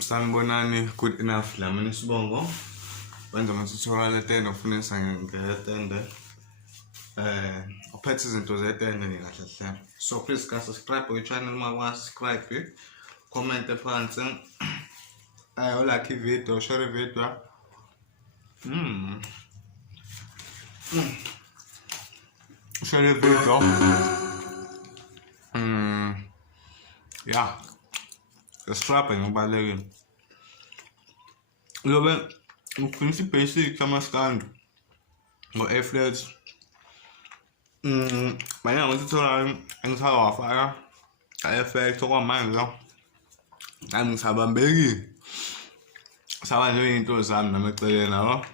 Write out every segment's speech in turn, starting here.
Sanibonani, good enough. Lamini Sibongo. Wenza ama-tutorial etende ufunisa ngetende. Uphethe izinto zetende kahle hle. So please subscribe ku-channel uma wa-subscribe. Comment phansi. Like i-video, share i-video. Share i-video. Yeah. Subscribe ngobalekile. Lobe ufinisa i-basic kamaskandi ngo-A-flat. Manje ama-tutorial engithaka wafaka a-effect okwamanje angisabambekile. Saba nje into zami namaceleni yabo.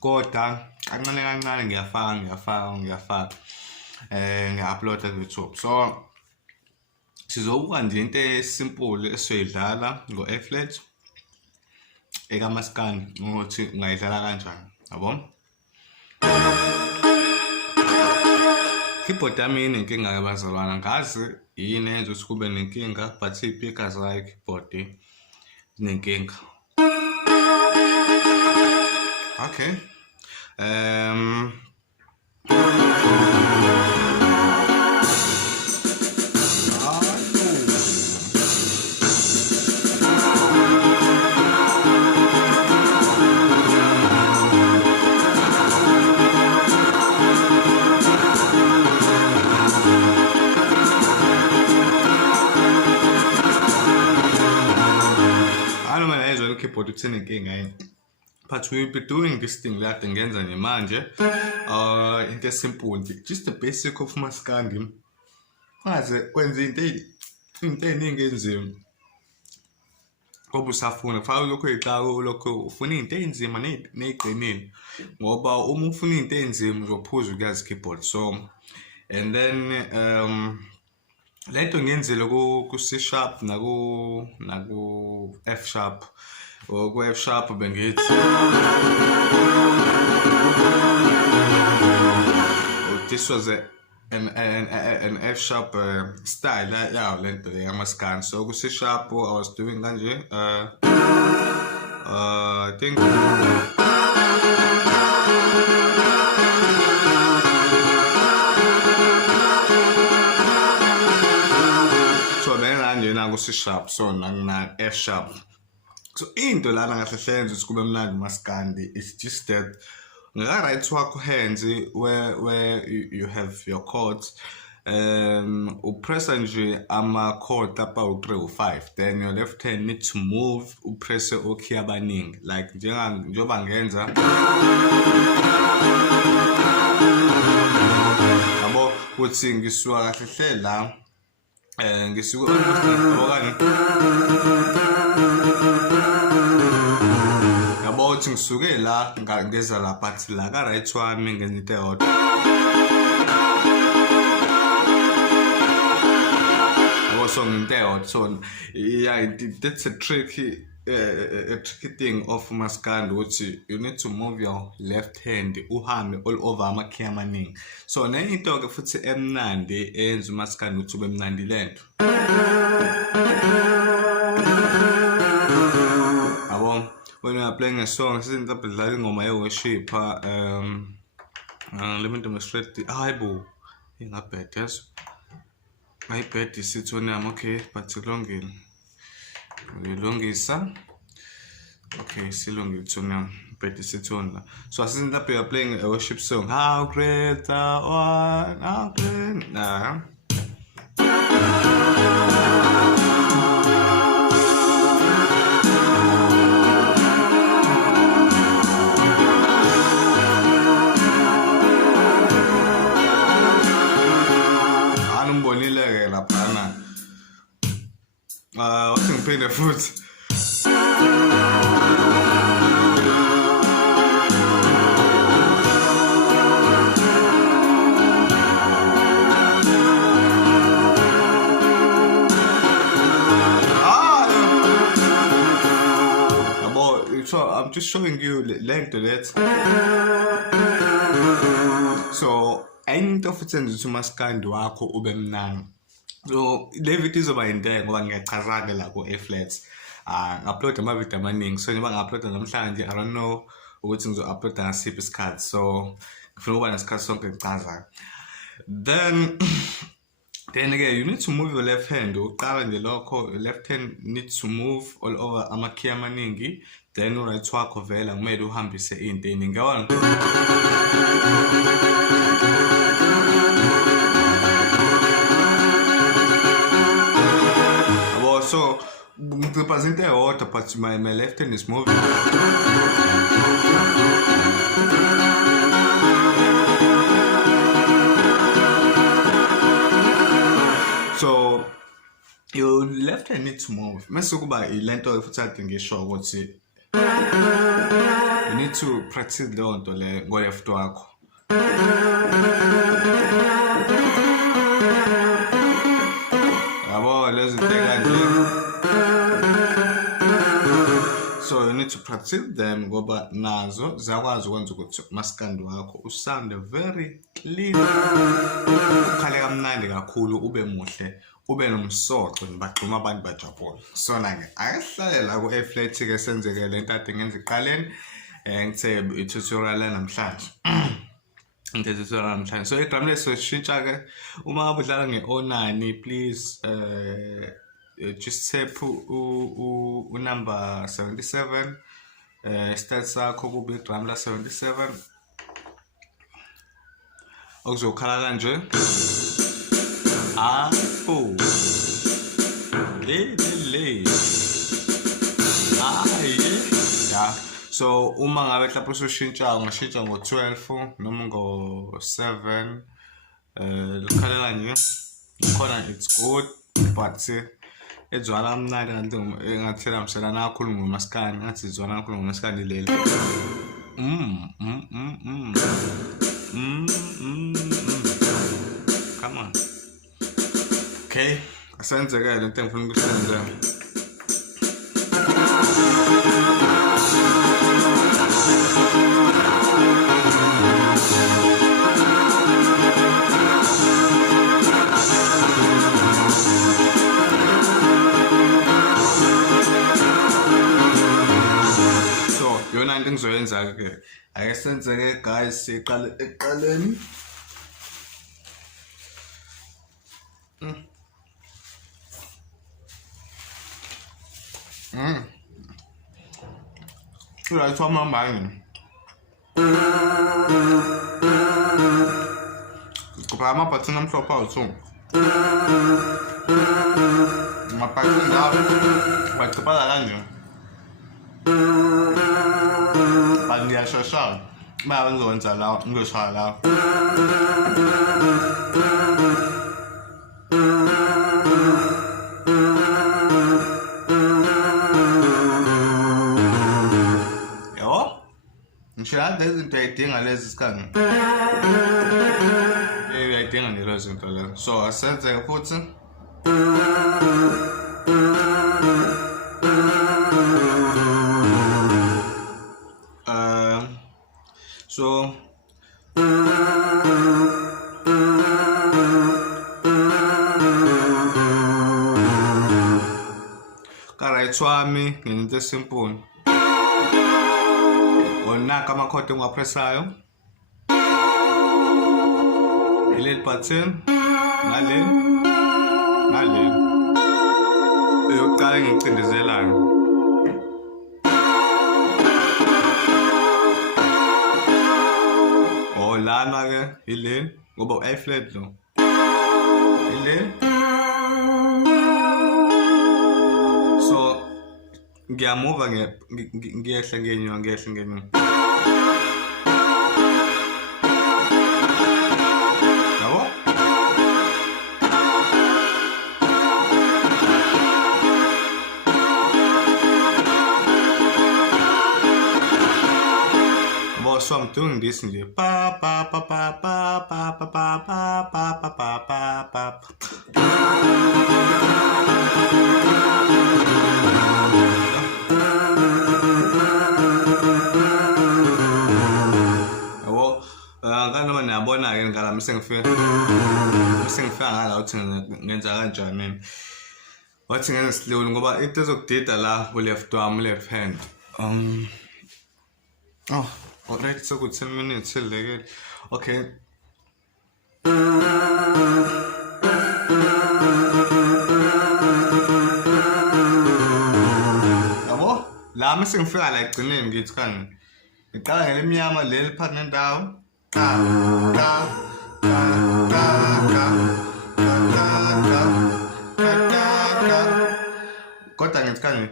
Kodwa kancane kancane ngiyafaka. Ngiya-upload ku-YouTube. So sizobuka nje into esimple esiyoyidlala ngo-A-flat ekamaskandi ukuthi ungayidlala kanjani, yabo? Keyboard yami inenkinga yabazalwana, ngazi yini yenza ukuthi kube nenkinga, but iy'pika zayo i-keyboard zinenkinga. Okay. Keyboard uthini inkinga but we'll be doing this thing la ngenza nje manje into esimple nje, just the basic of maskandi. Ngaze kwenza into eningi enzima ngoba usafuna kufaka lokho eqhawe lokho ufuna into enzima neziqinile ngoba uma ufuna into enzima uzophuza ukuyazi keyboard. So and then lento ngiyenzile ku C sharp naku F sharp. Ku F sharp bengithi this was an F sharp style yeah lento yamaskandi. So ku C sharp I was doing kanje I think so then I C sharp, so na F sharp. So into lana ngahle hlenze ukuthi kube mnandi maskandi, it's just that ngaka-right wakho hands where you have your chords upressa nje ama-chord lapha u3 u5, then your left hand need to move upresse okey abaningi like njengoba ngenza yabo uthi ngisuka kahle hle la ngisuka okanye yabo uthi ngisuke la ngeza la but la ka-right wami ngenza into eyodwa yabo. So ngento eyodwa. So yeah, that's a tricky thing of maskandi ukuthi you need to move your left hand uhambe all over ama-key amaningi. So nenye into ke futhi emnandi eyenza umaskandi ukuthi ube mnandi lento yabo. When you are playing a song sizinto abadlala ingoma ye-worship let me demonstrate hayibo ingabhede yazo ayibhede isithoni yami. Okay, but silungile ngilungisa. Okay, silungile ithoni yami bhede isithoni la. So asizinto abhe you are playing a worship song, how great thou art, how great wathi ngiphinde futhi so I'm just showing you length to that. So into futhi enza ukuthi umaskandi wakho ube mnandi. So le video izoba yinde ngoba ngiyachaza ke la ku A flats upload ama-video amaningi. So njengoba ngi-uploada namhlanje, I don't know ukuthi ngizo-uploada ngasiphi isikhathi. So ngifuna ukuba nesikhathi sonke ngicazayo. Then you need to move your left hand. Uqala nje lokho, left hand needs to move all over ama-key amaningi. Then right wakho vela kumele uhambise into eningi. Yabona? So ngiciphaza into eyodwa, but my left hand is moving. So your left hand needs to move. Mase kuba ilento futhi ade ngisho ukuthi you need to practice leyo nto le ngo-left wakho. Yabo lezi zinto kanje. So you need to practice them ngoba nazo ziyakwazi ukwenza ukuthi umaskandi wakho usound very clean, ukhale kamnandi kakhulu, ube muhle, ube nomsoco, nibagxuma abantu bajabule. So na-ke akahlale la ku-A-flat-ke senzeke le nto ade ngenza iqaleni ngithe i-tutorial namhlanje. So i-drum leso sishintsha-ke uma ngabe udlala nge-O9, please just tap number 77, start sakho kube drum la 77, okuzokhala kanje apho le yeah. So uma ngabe mhlawumbe usushintsha ungashintsha ngo-12 noma ngo-7, likhala kanje khona, it's good, but ezwana kamnandi ngathela mselana kakhulu ngomaskandi, ngathi izwana kakhulu ngomaskandi leli. Come on. Okay, asenzeke lento engifuna ukusenza. Yona into engizoyenza-ke ake senzeke guys, siqale ekuqaleni. Right from my mind. Kupaya mapatsi namhlophe awuthungu. Mapatsi ndawo bachiphala kanje. Ngiyashasha uma ngizokwenza la, ngizoshaya la. Yabo ngishaya lezi zinto ayidinga lezi sikanye, ayidinga nje lezi zinto lezo. So asenzeke futhi so ka-right wami ngento esimple, onaka amakhodi engiwapresayo, ileli button naleli naleli, eyokuqala engicindezelayo. Lana-ke ileli ngoba u-A-flat lo, ileli. So ngiyamuva ngiyehla ngenyuka. Yabo? So I'm doing this in the pa pa pa pa pa pa pa pa pa pa pa pa pa pa. Kan naman nabona ngala misengifika ngala uthi ngenza kanjani. wathi ngenza isilulu ngoba into ezokudida la ku-left wami, left hand. Oh, alright, so good 10 minutes silekele. Okay. Yabo, la mase ngifika la egcineni ngithi kani. Ngiqala ngele emnyama leli phakathi nendawo. Kodwa ngithi kani.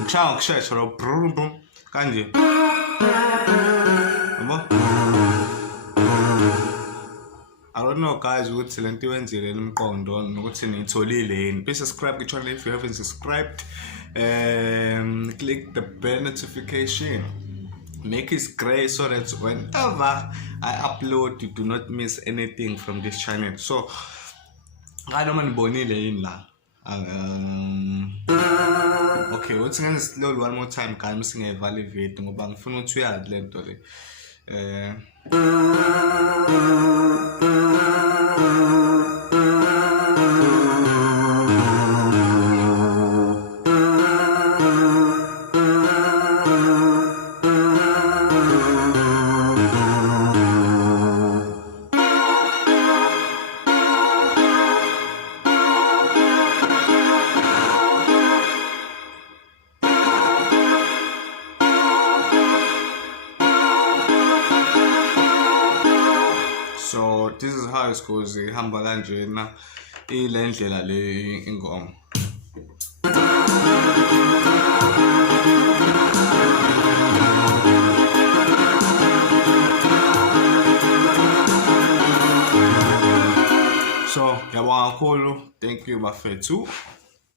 Ngishaya ngokushesha lo brum brum kanje. Yabo. I don't know guys ukuthi lento iwenzile emqondo nokuthi nitholile yini. Please subscribe to the channel if you haven't subscribed. Click the bell notification. Make it gray so that whenever I upload you do not miss anything from this channel. So I don't want bonile yini la. Okay, let's get slow one more time guys. I'm saying evaluate ngoba ngifuna ukuthi uyazi lento le. So this is how it goes. Ihamba kanjena ile ndlela le ingoma. So yabonga kakhulu. Thank you bafethu.